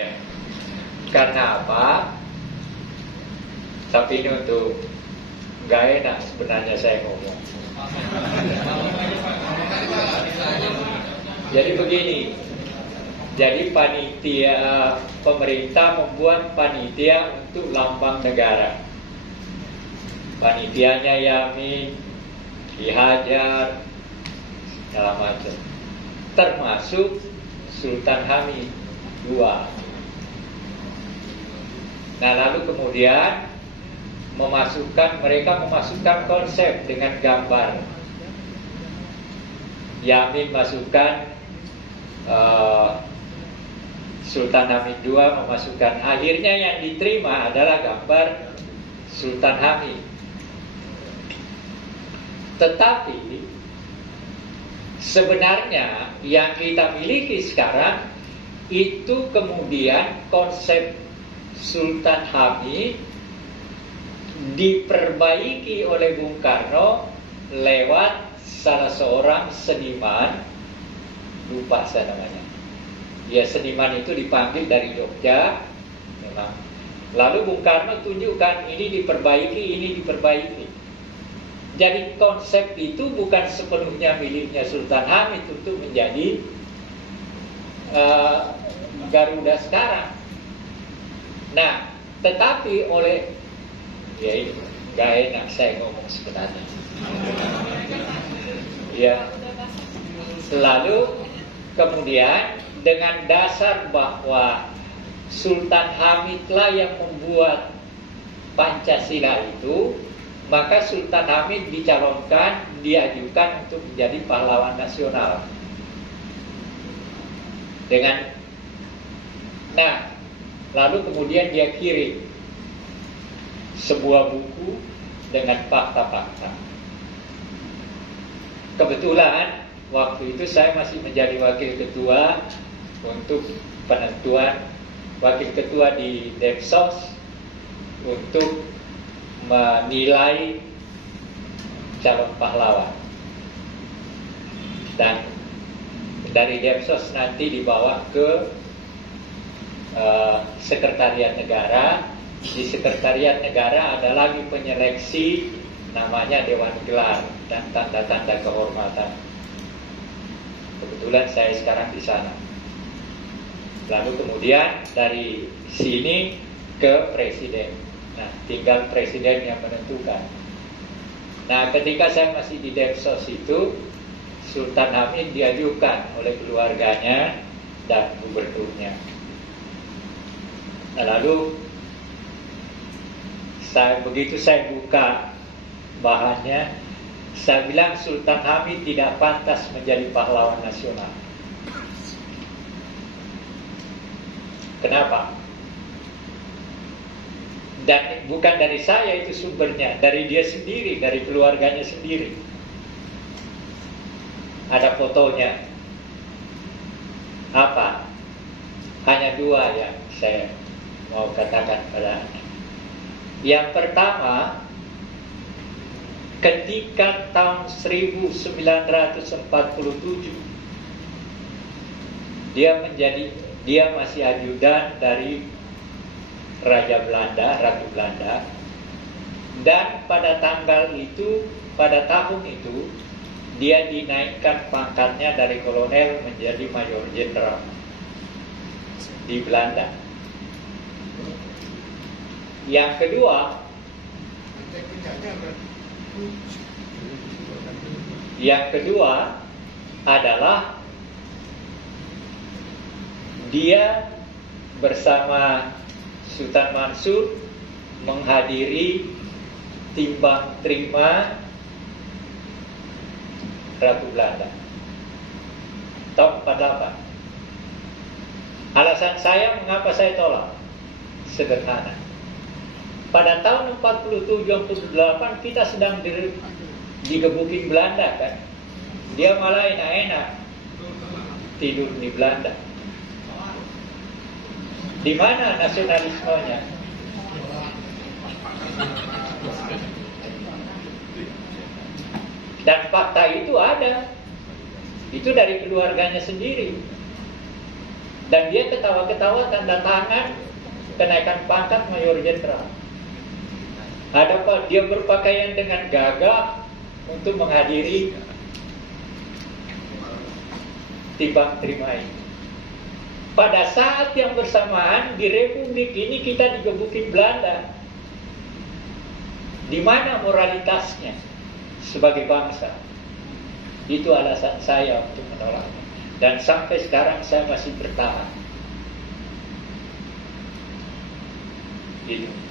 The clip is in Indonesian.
Ya. Karena apa? Tapi ini untuk nggak enak sebenarnya saya ngomong. Jadi begini. Jadi panitia pemerintah membuat panitia untuk lambang negara. Panitianya Yamin, Ki Hajar, segala macam. Termasuk Sultan Hamid II. Nah, lalu kemudian mereka memasukkan konsep dengan gambar. Yamin masukkan, Sultan Hamid II memasukkan. Akhirnya yang diterima adalah gambar Sultan Hamid. Tetapi sebenarnya yang kita miliki sekarang itu kemudian konsep Sultan Hamid diperbaiki oleh Bung Karno lewat salah seorang seniman, lupa saya namanya. Ya, seniman itu dipanggil dari Jogja memang. Lalu Bung Karno tunjukkan ini diperbaiki. Jadi konsep itu bukan sepenuhnya miliknya Sultan Hamid untuk menjadi Garuda sekarang. Nah, tetapi ya ini gak enak saya ngomong sebenarnya. Ya. Lalu kemudian dengan dasar bahwa Sultan Hamidlah yang membuat Pancasila itu, maka Sultan Hamid diajukan untuk menjadi pahlawan nasional. Lalu kemudian dia kirim sebuah buku dengan fakta-fakta. Kebetulan waktu itu saya masih menjadi wakil ketua untuk penentuan wakil ketua di Depsos untuk menilai calon pahlawan. Dan dari Depsos nanti dibawa ke Sekretariat Negara. Di Sekretariat Negara ada lagi penyeleksi, namanya Dewan Gelar dan tanda-tanda kehormatan. Kebetulan saya sekarang di sana. Lalu kemudian dari sini ke Presiden. Nah, tinggal Presiden yang menentukan. Nah, ketika saya masih di Depsos itu, Sultan Hamid diajukan oleh keluarganya dan gubernurnya. Nah, lalu begitu saya buka bahannya, saya bilang Sultan Hamid tidak pantas menjadi pahlawan nasional. Kenapa? Dan bukan dari saya itu sumbernya, dari dia sendiri, dari keluarganya sendiri. Ada fotonya. Apa? Hanya dua yang saya mau katakan pada Anda. Yang pertama, ketika tahun 1947 dia masih ajudan dari Raja Belanda, Ratu Belanda. Dan pada tahun itu dia dinaikkan pangkatnya dari kolonel menjadi mayor jenderal di Belanda. Yang kedua adalah dia bersama Sultan Mansur menghadiri timbang terima Ratu Belanda tahun 48. Alasan saya mengapa saya tolak sederhana. Pada tahun 47-48 kita sedang digebukin Belanda kan. Dia malah enak-enak tidur di Belanda. Di mana nasionalismenya? Dan fakta itu ada. Itu dari keluarganya sendiri. Dan dia ketawa-ketawa tanda tangan kenaikan pangkat mayor jenderal. Ada apa? Dia berpakaian dengan gagah untuk menghadiri timbang terima ini. Pada saat yang bersamaan di Republik ini kita digebukin Belanda. Di mana moralitasnya sebagai bangsa? Itu alasan saya untuk menolaknya. Dan sampai sekarang saya masih bertahan. Gitu.